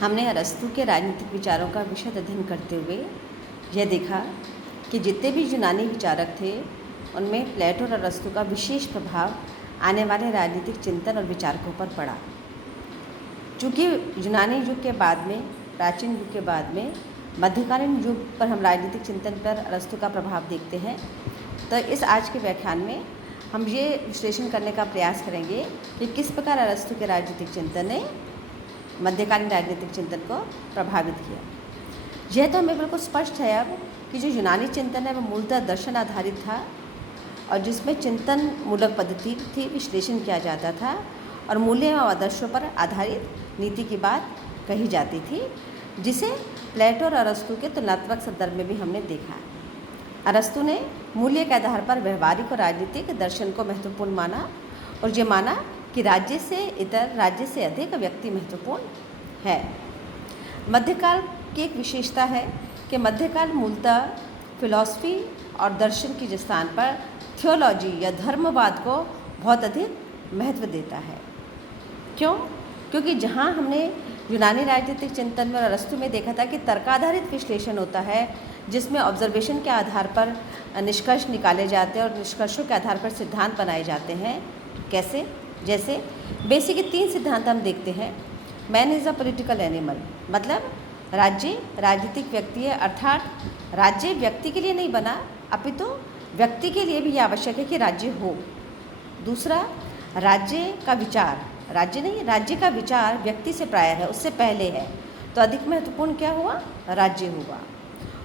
हमने अरस्तु के राजनीतिक विचारों का विशद अध्ययन करते हुए यह देखा कि जितने भी यूनानी विचारक थे उनमें प्लेटो और अरस्तु का विशेष प्रभाव आने वाले राजनीतिक चिंतन और विचारकों पर पड़ा। चूँकि यूनानी युग के बाद में, प्राचीन युग के बाद में मध्यकालीन युग पर हम राजनीतिक चिंतन पर अरस्तु का प्रभाव देखते हैं, तो इस आज के व्याख्यान में हम ये विश्लेषण करने का प्रयास करेंगे कि किस प्रकार अरस्तु के राजनीतिक चिंतन ने मध्यकालीन राजनीतिक चिंतन को प्रभावित किया। यह तो हमें बिल्कुल स्पष्ट है अब कि जो यूनानी चिंतन है वह मूलतः दर्शन आधारित था और जिसमें चिंतन मूलक पद्धति थी, विश्लेषण किया जाता था और मूल्य एवं आदर्शों पर आधारित नीति की बात कही जाती थी, जिसे प्लेटो और अरस्तु के तुलनात्मक संदर्भ में भी हमने देखा। अरस्तु ने मूल्य के आधार पर व्यवहारिक और राजनीतिक दर्शन को महत्वपूर्ण माना और ये माना कि राज्य से इतर, राज्य से अधिक व्यक्ति महत्वपूर्ण है। मध्यकाल की एक विशेषता है कि मध्यकाल मूलतः फिलॉसफी और दर्शन के स्थान पर थियोलॉजी या धर्मवाद को बहुत अधिक महत्व देता है। क्यों? क्योंकि जहाँ हमने यूनानी राजनीतिक चिंतन में और अरस्तु में देखा था कि तर्काधारित विश्लेषण होता है, जिसमें ऑब्जर्वेशन के आधार पर निष्कर्ष निकाले जाते हैं और निष्कर्षों के आधार पर सिद्धांत बनाए जाते हैं। कैसे? जैसे बेसिक 3 सिद्धांत हम देखते हैं। Man is a political animal, मतलब राज्य राजनीतिक व्यक्ति है, अर्थात राज्य व्यक्ति के लिए नहीं बना, अपितु व्यक्ति के लिए भी यह आवश्यक है कि राज्य हो। दूसरा, राज्य का विचार, राज्य नहीं, राज्य का विचार व्यक्ति से प्राय है, उससे पहले है, तो अधिक महत्वपूर्ण क्या हुआ? राज्य हुआ।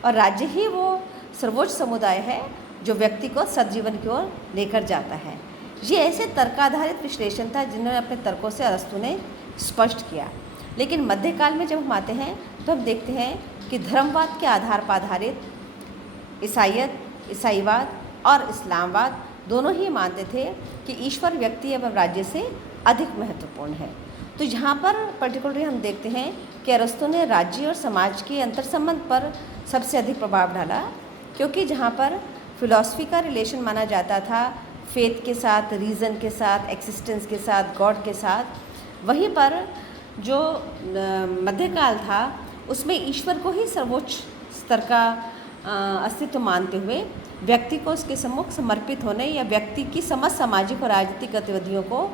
और राज्य ही वो सर्वोच्च समुदाय है जो व्यक्ति को सद्जीवन की ओर लेकर जाता है। ये ऐसे तर्काधारित विश्लेषण था जिन्होंने अपने तर्कों से अरस्तु ने स्पष्ट किया। लेकिन मध्यकाल में जब हम आते हैं तो हम देखते हैं कि धर्मवाद के आधार पर आधारित ईसाईयत, ईसाईवाद और इस्लामवाद दोनों ही मानते थे कि ईश्वर व्यक्ति एवं राज्य से अधिक महत्वपूर्ण है। तो यहाँ पर पर्टिकुलरली हम देखते हैं कि अरस्तु ने राज्य और समाज के अंतर्संबंध पर सबसे अधिक प्रभाव डाला, क्योंकि जहाँ पर फिलॉसफी का रिलेशन माना जाता था फेथ के साथ, रीज़न के साथ, एक्सिस्टेंस के साथ, गॉड के साथ, वहीं पर जो मध्यकाल था उसमें ईश्वर को ही सर्वोच्च स्तर का अस्तित्व मानते हुए व्यक्ति को उसके सम्मुख समर्पित होने या व्यक्ति की समस्त सामाजिक और राजनीतिक गतिविधियों को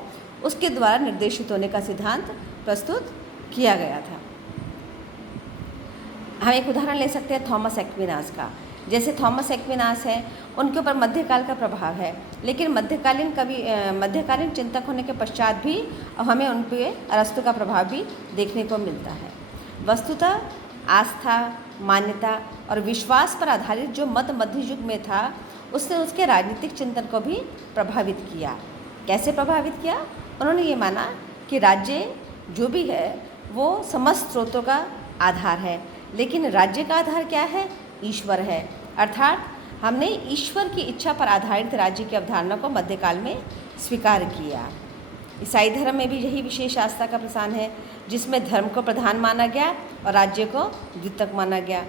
उसके द्वारा निर्देशित होने का सिद्धांत प्रस्तुत किया गया था। हम एक उदाहरण ले सकते हैं थॉमस एक्विनास का। जैसे थॉमस एक्विनास है, उनके ऊपर मध्यकाल का प्रभाव है, लेकिन मध्यकालीन चिंतक होने के पश्चात भी हमें उन पर अरस्तु का प्रभाव भी देखने को मिलता है। वस्तुतः आस्था, मान्यता और विश्वास पर आधारित जो मत मध्य युग में था, उसने उसके राजनीतिक चिंतन को भी प्रभावित किया। कैसे प्रभावित किया? उन्होंने ये माना कि राज्य जो भी है वो समस्त स्रोतों का आधार है, लेकिन राज्य का आधार क्या है? ईश्वर है। अर्थात हमने ईश्वर की इच्छा पर आधारित राज्य की अवधारणा को मध्यकाल में स्वीकार किया। ईसाई धर्म में भी यही विशेष आस्था का प्रसार है, जिसमें धर्म को प्रधान माना गया और राज्य को द्वितीयक माना गया।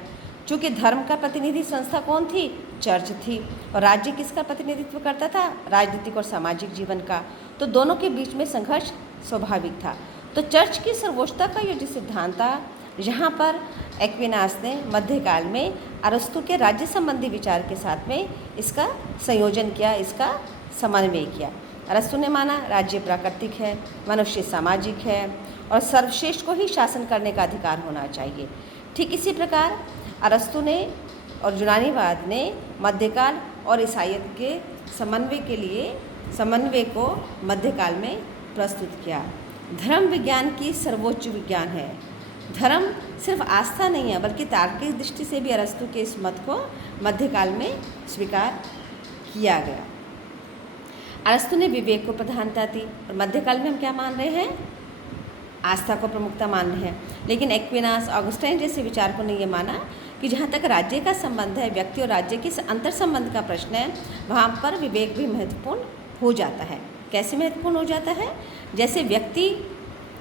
चूँकि धर्म का प्रतिनिधि संस्था कौन थी? चर्च थी। और राज्य किसका प्रतिनिधित्व करता था? राजनीतिक और सामाजिक जीवन का। तो दोनों के बीच में संघर्ष स्वाभाविक था। तो चर्च की सर्वोच्चता का ये जो सिद्धांत था, यहाँ पर एक्विनास ने मध्यकाल में अरस्तु के राज्य संबंधी विचार के साथ में इसका संयोजन किया, इसका समन्वय किया। अरस्तु ने माना राज्य प्राकृतिक है, मनुष्य सामाजिक है और सर्वश्रेष्ठ को ही शासन करने का अधिकार होना चाहिए। ठीक इसी प्रकार अरस्तु ने और यूनानीवाद ने मध्यकाल और ईसाईयत के समन्वय को मध्यकाल में प्रस्तुत किया। धर्म विज्ञान की सर्वोच्च विज्ञान है। धर्म सिर्फ आस्था नहीं है, बल्कि तार्किक दृष्टि से भी अरस्तु के इस मत को मध्यकाल में स्वीकार किया गया। अरस्तु ने विवेक को प्रधानता दी और मध्यकाल में हम क्या मान रहे हैं? आस्था को प्रमुखता मान रहे हैं। लेकिन एक्विनास, ऑगस्टाइन जैसे विचारकों ने यह माना कि जहाँ तक राज्य का संबंध है, व्यक्ति और राज्य के अंतर संबंध का प्रश्न है, वहाँ पर विवेक भी महत्वपूर्ण हो जाता है। कैसे महत्वपूर्ण हो जाता है? जैसे व्यक्ति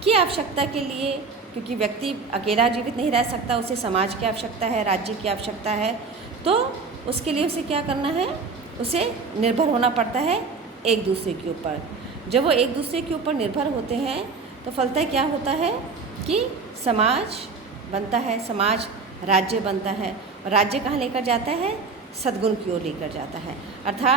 की आवश्यकता के लिए, क्योंकि व्यक्ति अकेला जीवित नहीं रह सकता, उसे समाज की आवश्यकता है, राज्य की आवश्यकता है, तो उसके लिए उसे क्या करना है? उसे निर्भर होना पड़ता है एक दूसरे के ऊपर। जब वो एक दूसरे के ऊपर निर्भर होते हैं तो फलतः क्या होता है कि समाज बनता है, समाज राज्य बनता है, और राज्य कहाँ लेकर जाता है? सद्गुण की ओर लेकर जाता है। अर्थात